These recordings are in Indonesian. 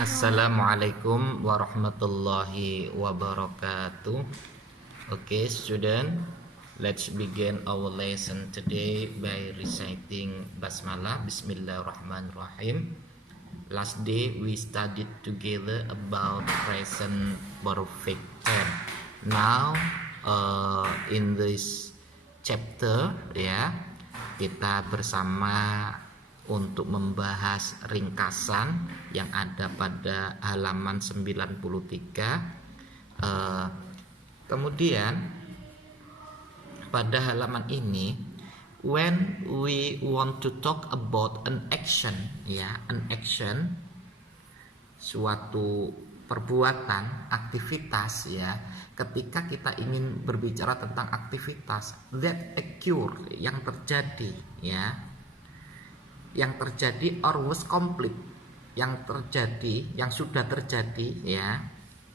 Assalamualaikum warahmatullahi wabarakatuh. Okay, student, let's begin our lesson today by reciting Basmalah. Bismillahirrahmanirrahim. Last day we studied together about present perfect tense. Now, in this chapter, kita bersama untuk membahas ringkasan yang ada pada halaman 93. Kemudian pada halaman ini, when we want to talk about an action, an action, suatu perbuatan, aktivitas, ketika kita ingin berbicara tentang aktivitas that occur, yang terjadi, yang terjadi or was complete, yang terjadi, yang sudah terjadi,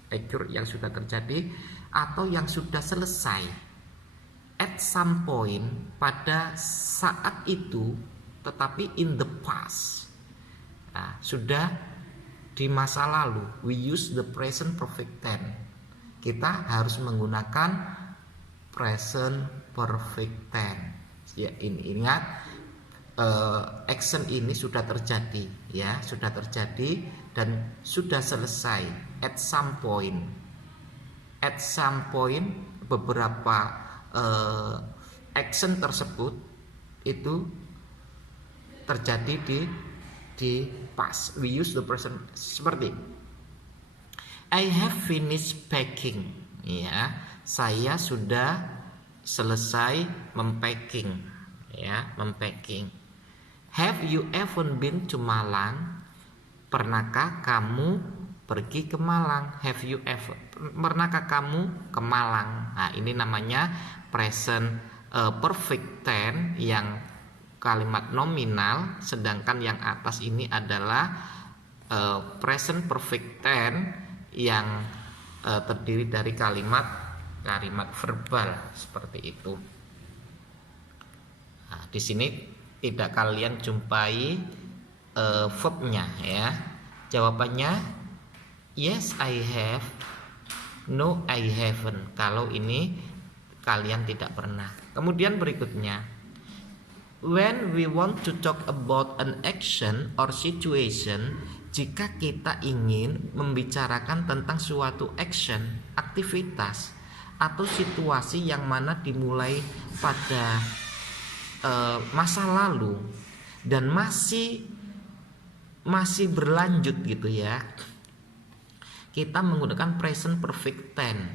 occur, yang sudah terjadi atau yang sudah selesai, at some point, pada saat itu, tetapi in the past, sudah di masa lalu. We use the present perfect tense. Kita harus menggunakan present perfect tense. Ingat, action ini sudah terjadi, sudah terjadi dan sudah selesai. At some point, beberapa action tersebut itu terjadi di past. We use the present seperti I have finished packing, saya sudah selesai mempacking, mempacking. Have you ever been to Malang? Pernahkah kamu pergi ke Malang? Have you ever? Pernahkah kamu ke Malang? Nah, ini namanya present perfect tense yang kalimat nominal, sedangkan yang atas ini adalah present perfect tense yang terdiri dari kalimat verbal seperti itu. Nah, di sini tidak kalian jumpai verbnya, Jawabannya yes I have, no I haven't. Kalau ini kalian tidak pernah. Kemudian berikutnya, when we want to talk about an action or situation, jika kita ingin membicarakan tentang suatu action, aktivitas atau situasi yang mana dimulai pada masa lalu dan masih berlanjut gitu, kita menggunakan present perfect tense,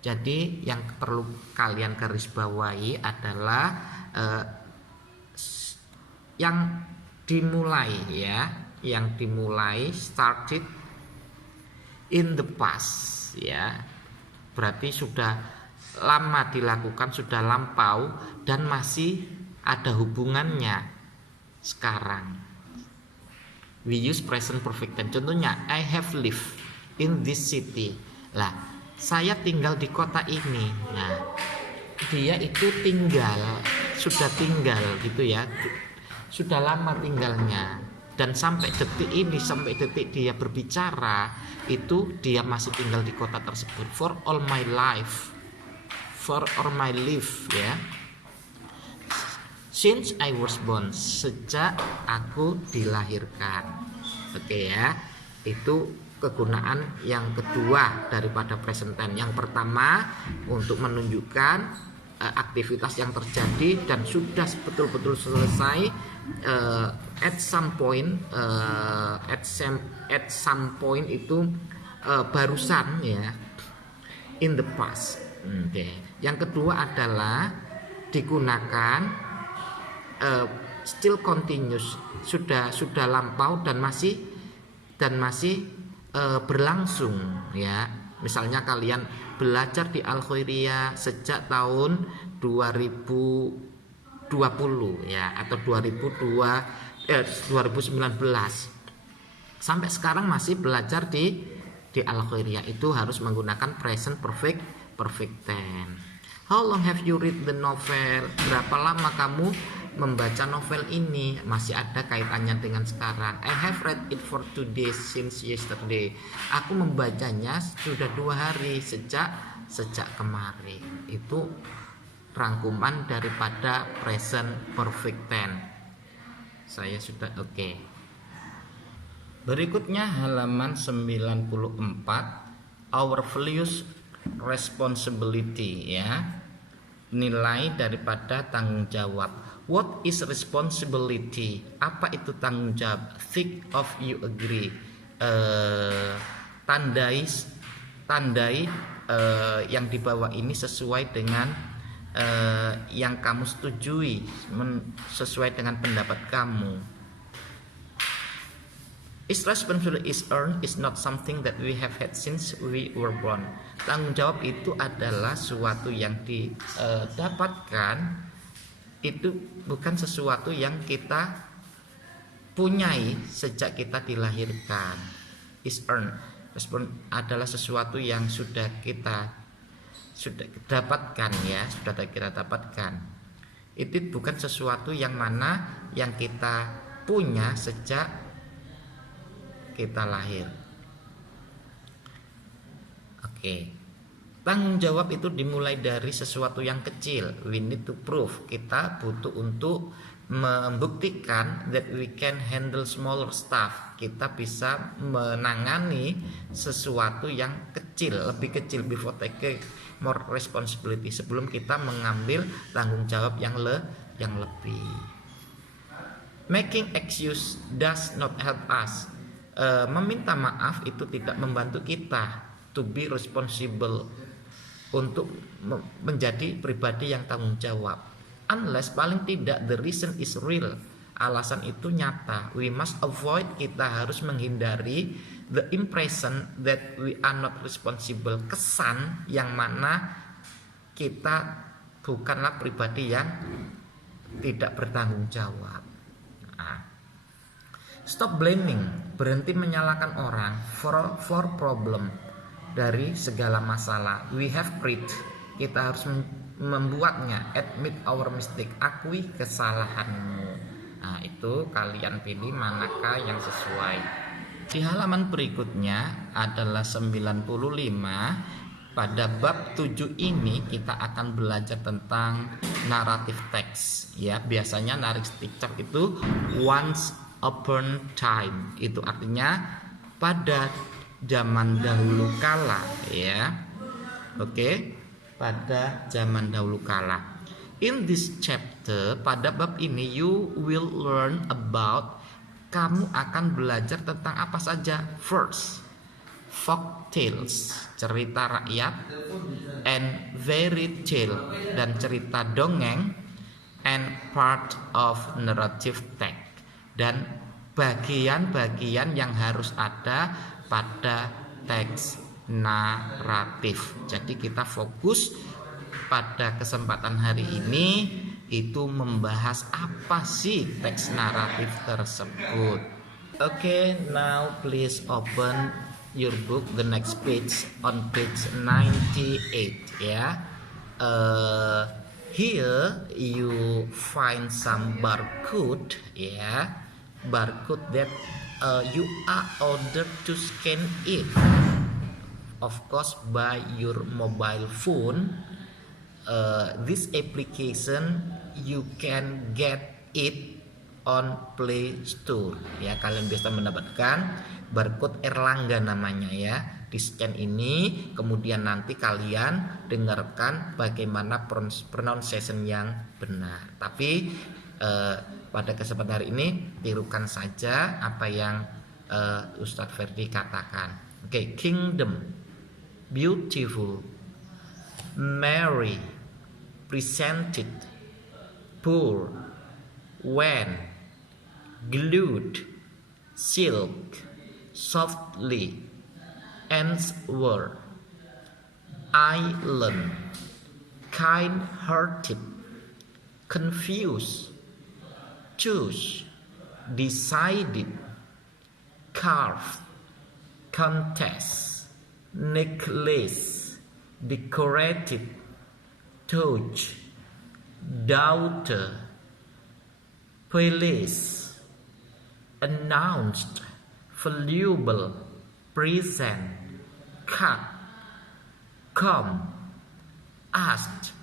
Jadi yang perlu kalian garis bawahi adalah yang dimulai, yang dimulai, started in the past, berarti sudah lama dilakukan, sudah lampau dan masih ada hubungannya sekarang. We use present perfect tense. Contohnya, I have lived in this city. Lah, saya tinggal di kota ini. Nah, dia itu sudah tinggal gitu, sudah lama tinggalnya. Dan sampai detik ini, sampai detik dia berbicara, itu dia masih tinggal di kota tersebut. For all my life, since I was born, sejak aku dilahirkan. Oke, itu kegunaan yang kedua daripada present tense. Yang pertama untuk menunjukkan aktivitas yang terjadi dan sudah betul-betul selesai, at some point itu barusan, in the past. Yang kedua adalah digunakan still continuous, sudah lampau dan masih berlangsung, Misalnya kalian belajar di Al-Khairiyah sejak tahun 2020, atau 2019 sampai sekarang masih belajar di Al-Khairiyah, itu harus menggunakan present perfect tense. How long have you read the novel? Berapa lama kamu membaca novel ini? Masih ada kaitannya dengan sekarang. I have read it for 2 days since yesterday. Aku membacanya sudah 2 hari sejak kemarin. Itu rangkuman daripada present perfect tense. Saya sudah oke. Berikutnya halaman 94, our values responsibility, ya, nilai daripada tanggung jawab. What is responsibility? Apa itu tanggung jawab? Think of you agree. Tandai yang di bawah ini sesuai dengan yang kamu setujui, sesuai dengan pendapat kamu. Is responsibility is earned is not something that we have had since we were born. Tanggung jawab itu adalah sesuatu yang didapatkan, itu bukan sesuatu yang kita punyai sejak kita dilahirkan. Is earned adalah sesuatu yang sudah kita dapatkan, ya, sudah kita dapatkan. Itu bukan sesuatu yang mana yang kita punya sejak kita lahir. Oke. Tanggung jawab itu dimulai dari sesuatu yang kecil. We need to prove. Kita butuh untuk membuktikan that we can handle smaller stuff. Kita bisa menangani sesuatu yang kecil, lebih kecil, before take more responsibility, sebelum kita mengambil tanggung jawab yang lebih. Making excuse does not help us. Meminta maaf itu tidak membantu kita to be responsible, untuk menjadi pribadi yang tanggung jawab. Unless, paling tidak, the reason is real, alasan itu nyata. We must avoid, kita harus menghindari the impression that we are not responsible, kesan yang mana kita bukanlah pribadi yang tidak bertanggung jawab. Stop blaming, berhenti menyalahkan orang for problem, dari segala masalah. We have pride, kita harus membuatnya. Admit our mistake, akui kesalahanmu. Nah, itu kalian pilih manakah yang sesuai. Di halaman berikutnya adalah 95. Pada bab 7 ini kita akan belajar tentang narrative text, ya. Biasanya narrative text itu once upon time, itu artinya pada zaman dahulu kala, ya. Oke, pada zaman dahulu kala. In this chapter, pada bab ini, you will learn about, kamu akan belajar tentang apa saja? First, folk tales, cerita rakyat, and fairy tale, dan cerita dongeng, and part of narrative text, dan bagian-bagian yang harus ada pada teks naratif. Jadi kita fokus pada kesempatan hari ini itu membahas apa sih teks naratif tersebut. Okay, now please open your book, the next page, on page 98, ya. Here you find some barcode, ya. Barcode that you are ordered to scan it, of course, by your mobile phone. This application you can get it on Play Store, ya. Kalian bisa mendapatkan barcode Erlangga namanya, ya. Di scan ini, kemudian nanti kalian dengarkan bagaimana pronunciation yang benar. Tapi pada kesempatan hari ini tirukan saja apa yang Ustadz Ferdi katakan. Oke, kingdom, beautiful, Mary, presented, poor, when, glued, silk, softly, answer, island, kind-hearted, confused, choose, decided, carved, contest, necklace, decorated, touch, daughter, Phyllis announced voluble present. Cut, come, asked,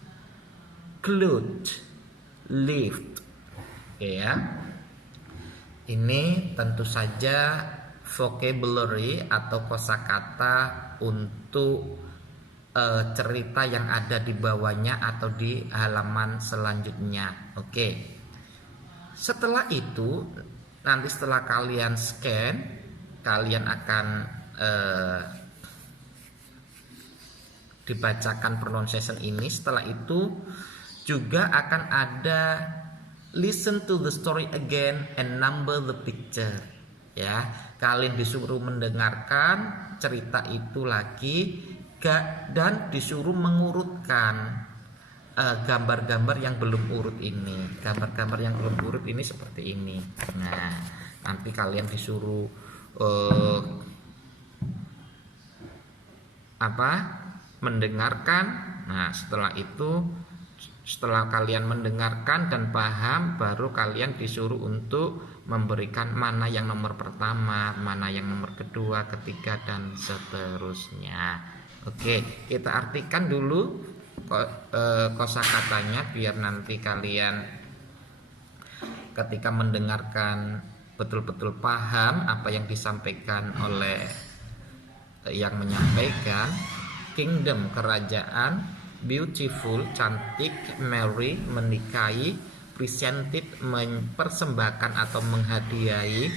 glued, lift. Ya, ini tentu saja vocabulary atau kosakata untuk cerita yang ada di bawahnya atau di halaman selanjutnya. Oke. Setelah itu, nanti setelah kalian scan, kalian akan dibacakan pronunciation ini. Setelah itu juga akan ada listen to the story again and number the picture. Ya, kalian disuruh mendengarkan cerita itu lagi dan disuruh mengurutkan gambar-gambar yang belum urut ini. Gambar-gambar yang belum urut ini seperti ini. Nah, nanti kalian disuruh mendengarkan. Nah, setelah itu, setelah kalian mendengarkan dan paham, baru kalian disuruh untuk memberikan mana yang nomor pertama, mana yang nomor kedua, ketiga, dan seterusnya. Oke, kita artikan dulu kosakatanya biar nanti kalian ketika mendengarkan betul-betul paham apa yang disampaikan oleh yang menyampaikan. Kingdom, kerajaan. Beautiful, cantik. Marry, menikahi. Presented, mempersembahkan atau menghadiahi.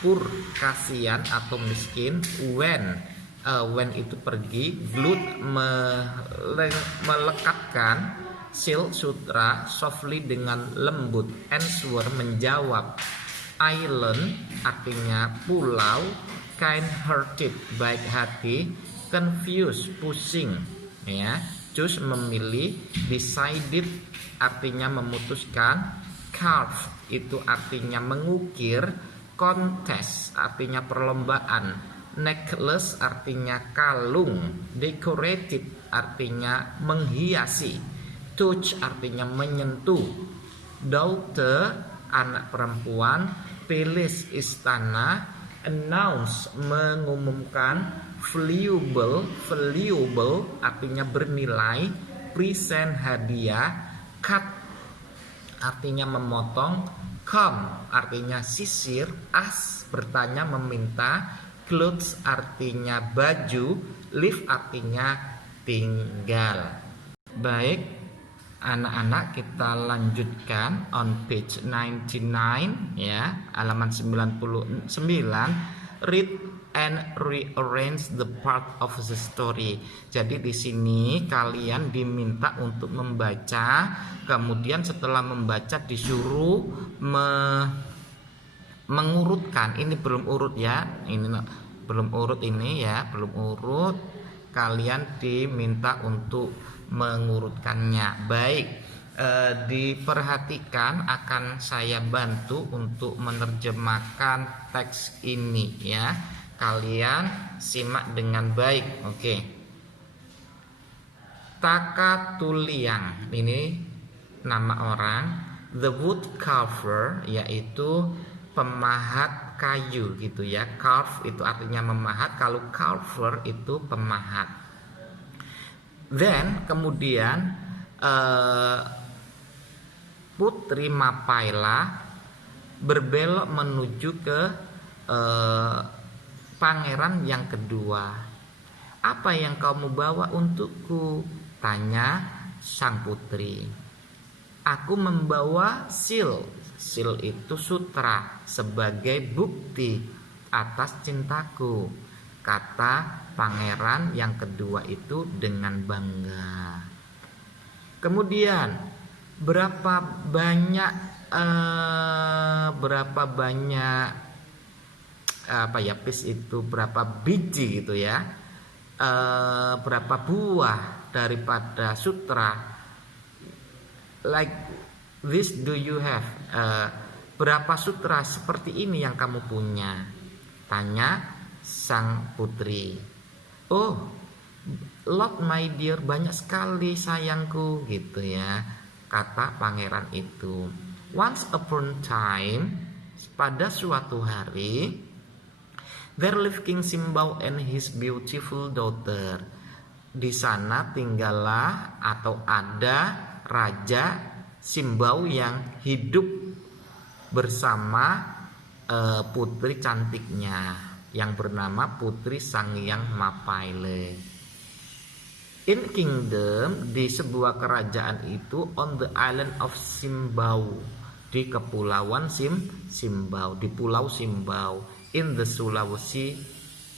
Poor, kasihan atau miskin. When itu pergi. Glued, melekatkan. Seal, sutra. Softly, dengan lembut. Answer, menjawab. Island, artinya pulau. Kind hearted, baik hati. Confused, pusing, ya. Choose, memilih. Decided, artinya memutuskan. Carve, itu artinya mengukir. Contest, artinya perlombaan. Necklace, artinya kalung. Decorated, artinya menghiasi. Touch, artinya menyentuh. Daughter, anak perempuan. Palace, istana. Announce, mengumumkan. Valuable, artinya bernilai. Present, hadiah. Cut, artinya memotong. Come, artinya sisir. Ask, bertanya, meminta. Clothes, artinya baju. Live, artinya tinggal. Baik, anak-anak, kita lanjutkan on page 99, ya, halaman 99. Read and rearrange the part of the story. Jadi di sini kalian diminta untuk membaca, kemudian setelah membaca disuruh mengurutkan. Ini belum urut ya, ini belum urut ini ya, belum urut. Kalian diminta untuk mengurutkannya. Baik, diperhatikan, akan saya bantu untuk menerjemahkan teks ini ya. Kalian simak dengan baik. Oke. Taka Tuliang, ini nama orang. The wood carver, yaitu pemahat kayu gitu ya. Carve itu artinya memahat, kalau carver itu pemahat. Then kemudian Putri Mapaila berbelok menuju ke pangeran yang kedua. Apa yang kamu bawa untukku? Tanya sang putri. Aku membawa seal. Seal itu sutra, sebagai bukti atas cintaku, kata pangeran yang kedua itu dengan bangga. Kemudian berapa banyak piece itu, berapa biji gitu ya, berapa buah daripada sutra, like this do you have, berapa sutra seperti ini yang kamu punya? Tanya sang putri. Oh, lot my dear, banyak sekali sayangku gitu ya, kata pangeran itu. Once upon a time, pada suatu hari, there lived King Simbau and his beautiful daughter. Di sana tinggallah atau ada Raja Simbau yang hidup bersama putri cantiknya yang bernama Putri Sanghyang Mapaile. In kingdom, di sebuah kerajaan itu, on the island of Simbau, di kepulauan Simbau, di pulau Simbau, in the Sulawesi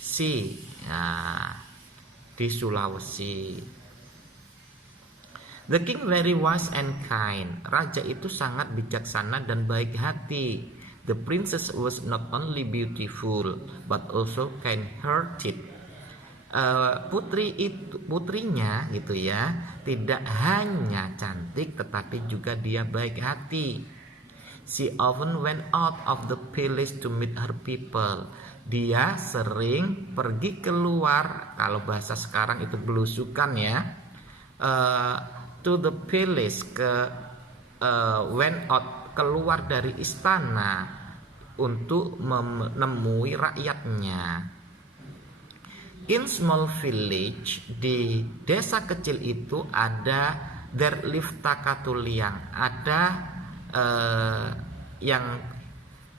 Sea, nah, di Sulawesi. The king very wise and kind. Raja itu sangat bijaksana dan baik hati. The princess was not only beautiful but also kind-hearted. Putrinya gitu ya, tidak hanya cantik tetapi juga dia baik hati. She often went out of the palace to meet her people. Dia sering pergi keluar, kalau bahasa sekarang itu belusukan ya, to the palace, went out, keluar dari istana untuk menemui rakyatnya. In small village, di desa kecil itu ada there lived Takatuliang, ada yang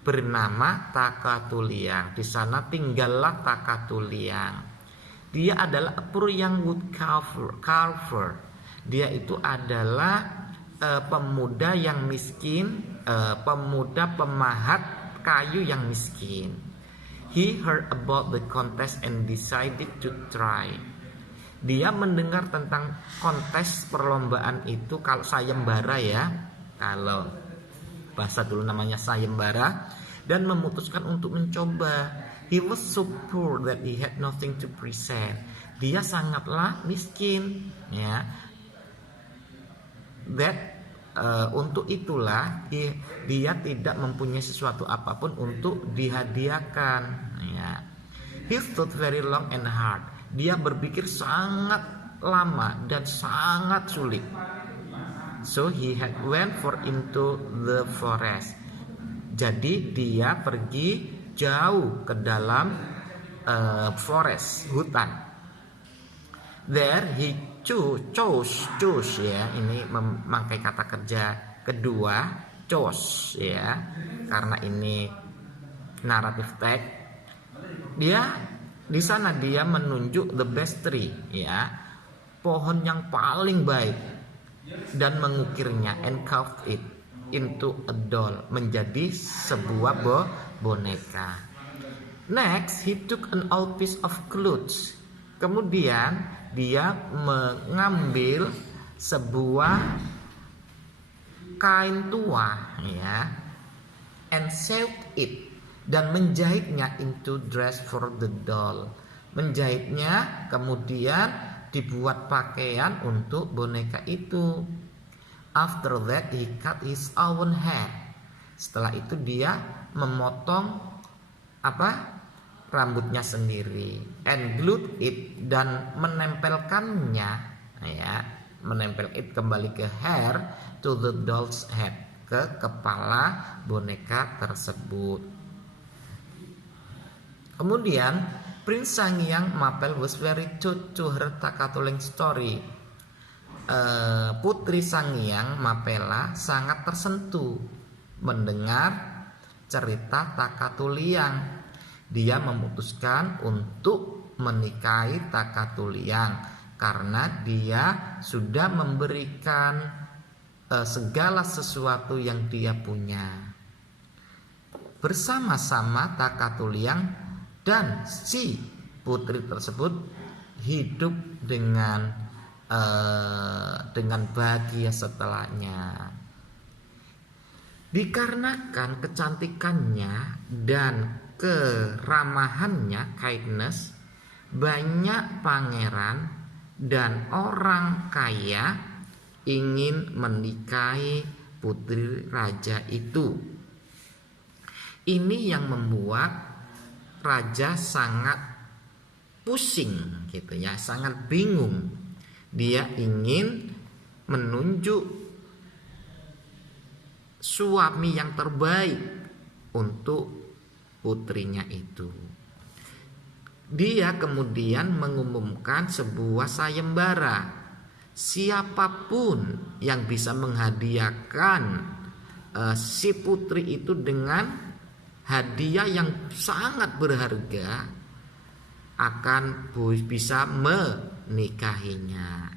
bernama Takatuliang. Di sana tinggallah Takatuliang. Dia adalah a poor young wood carver. Dia itu adalah pemuda yang miskin, pemuda pemahat kayu yang miskin. He heard about the contest and decided to try. Dia mendengar tentang kontes perlombaan itu, kalau sayembara ya, kalau bahasa dulu namanya sayembara, dan memutuskan untuk mencoba. He was so poor that he had nothing to present. Dia sangatlah miskin ya. Untuk itulah dia tidak mempunyai sesuatu apapun untuk dihadiahkan ya. He thought very long and hard. Dia berpikir sangat lama dan sangat sulit. So he had went into the forest. Jadi dia pergi jauh ke dalam forest, hutan. There he chose ya, ini memakai kata kerja kedua, chose ya, karena ini narrative text. Dia di sana dia menunjuk the best tree ya, pohon yang paling baik, dan mengukirnya and carved it into a doll, menjadi sebuah boneka. Next he took an old piece of clothes. Kemudian dia mengambil sebuah kain tua ya, and sewed it, dan menjahitnya into dress for the doll. Menjahitnya kemudian dibuat pakaian untuk boneka itu. After that he cut his own hair. Setelah itu dia memotong rambutnya sendiri, and glued it, dan menempelkannya ya, menempel it kembali ke hair, to the doll's head, ke kepala boneka tersebut. Kemudian Prince Sanghyang Mapel was very touched to her Takatuliang story. Putri Sanghyang Mapela sangat tersentuh mendengar cerita Takatuliang. Dia memutuskan untuk menikahi Takatuliang karena dia sudah memberikan segala sesuatu yang dia punya. Bersama-sama Takatuliang dan si putri tersebut hidup dengan bahagia setelahnya. Dikarenakan kecantikannya dan keramahannya, kindness, banyak pangeran dan orang kaya ingin menikahi putri raja itu. Ini yang membuat raja sangat pusing gitu ya, sangat bingung. Dia ingin menunjuk suami yang terbaik untuk putrinya itu. Dia kemudian mengumumkan sebuah sayembara. Siapapun yang bisa menghadiahkan si putri itu dengan hadiah yang sangat berharga akan bisa menikahinya.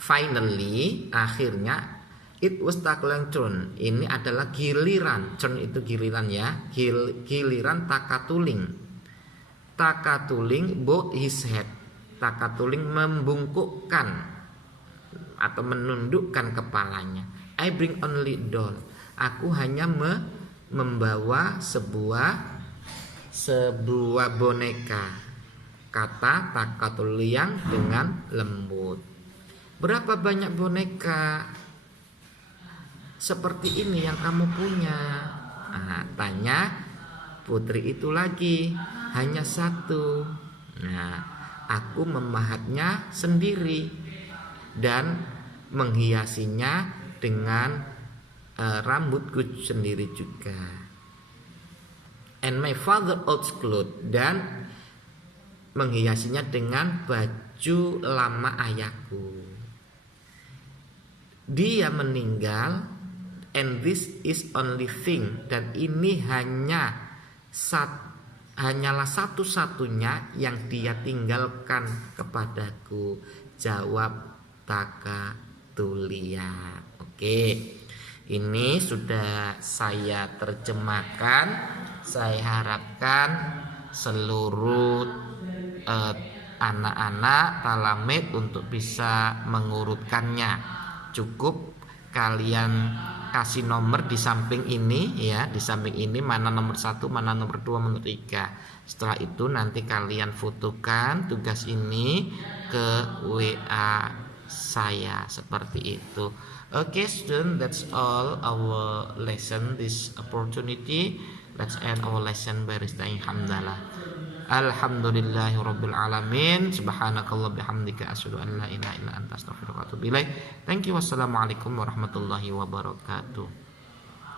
Finally, akhirnya it was Takalang turn. Ini adalah giliran. Turn itu giliran ya. Giliran Takatuling. Takatuling bowed his head. Takatuling membungkukkan atau menundukkan kepalanya. I bring only doll. Aku hanya membawa sebuah boneka, kata Takatuliang dengan lembut. Berapa banyak boneka seperti ini yang kamu punya? Tanya putri itu lagi. Hanya satu. Aku memahatnya sendiri dan menghiasinya dengan rambutku sendiri juga. And my father old clothes, dan menghiasinya dengan baju lama ayahku. Dia meninggal, and this is only thing, dan ini hanyalah satu-satunya yang dia tinggalkan kepadaku, jawab Takatulia. Oke, ini sudah saya terjemahkan. Saya harapkan seluruh anak-anak Talamid untuk bisa mengurutkannya. Cukup kalian kasih nomor di samping ini ya, di samping ini mana nomor 1, mana nomor 2, nomor 3. Setelah itu nanti kalian fotokan tugas ini ke WA saya seperti itu. Okay student, that's all our lesson this opportunity. Let's end our lesson by saying hamdalah. Alhamdulillahirabbil alamin. Subhanakallah bihamdika asyhadu an la ilaha illa anta astaghfiruka wa atubu ilaik. Thank you. Wassalamualaikum warahmatullahi wabarakatuh.